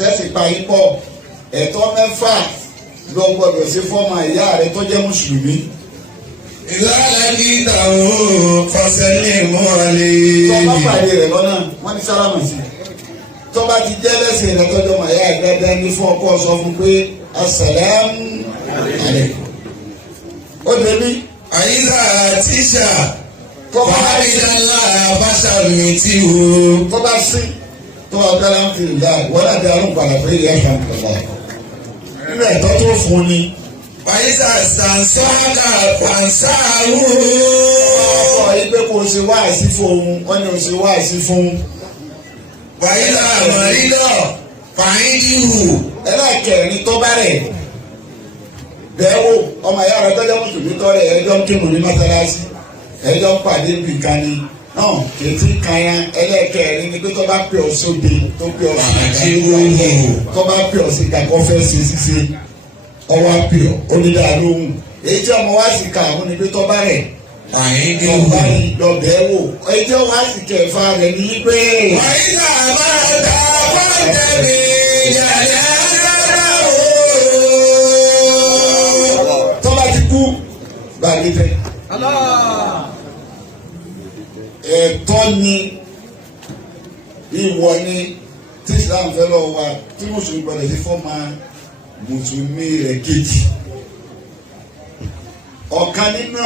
tẹ́sí parí pọ̀ ẹ̀tọ́ mẹ́fà ló gbọdọ̀ sí fọ́mọ ìyá rẹ tó jẹ́ mùsùlùmí. ìlànàkì ìtàwọn fọsẹ́lẹ̀ mọ́lẹ̀. tó bá pàdé rẹ̀ lọ́nà wọ́n ní sálámà sí tó bá ti jẹ́ lẹ́sìn rẹ̀ tọ́jọ́ mọ̀ ìyá rẹ̀ dandan ní fún ọkọ sọ fún pé asàlámù aláìkùm. ó lè ní. àyíká tíṣà fàárídàlá àbáṣà mi tí o. tó bá sí tó ọ̀gára ń fi ìlà wọ́n láti arún padà pé ìyá ìfàmìlà nínú ẹ̀tọ́ tó fún ni. àyíká sàǹsáàkà pàǹsáàrù. ọkọ̀ ìgbé kò ṣe wáàsí fún òun wọ́n ní o ṣe wáàsí fún. wàyíká àmàlílọ̀ fàáyídìhù. ẹlẹ́kẹ̀rin tó bá rẹ̀ bẹ́ẹ̀ wò ọmọ ìyá rẹ̀ tọ́jọ́ mùsùlùmí tọ́ rẹ̀ ẹjọ́ ń kírun ní mọ́sálásí ẹjọ́ ń pàdé nìkan ni náà kìtì kanya ẹlẹ́kẹ̀rin ni pé tó bá pè ọ́ sóde tó pè ọ́ sí tó bá pè ọ́ sí kakọ́ fẹ́ ṣe ṣíṣe ọwọ́ pè ọ́ onídàálóhùn èyí tí ọmọ wa sì kà àwọn ni pé tó bá rẹ̀ tó bá rí lọ́bẹ̀ wò èyí tí ọmọ wa sì kẹfà rẹ̀ ní pé. wàyíká àbáta fọ́ńtẹ̀mí yàrá. Gbàgbé fẹ́. Ẹ̀tọ́ ni ìwọ ni tí Islam fẹ́ lọ wá tí Mùsùlùmí gbọdọ̀ sí fọ́ọ̀mà Mùsùlùmí rẹ̀ kejì. Ọ̀kan nínú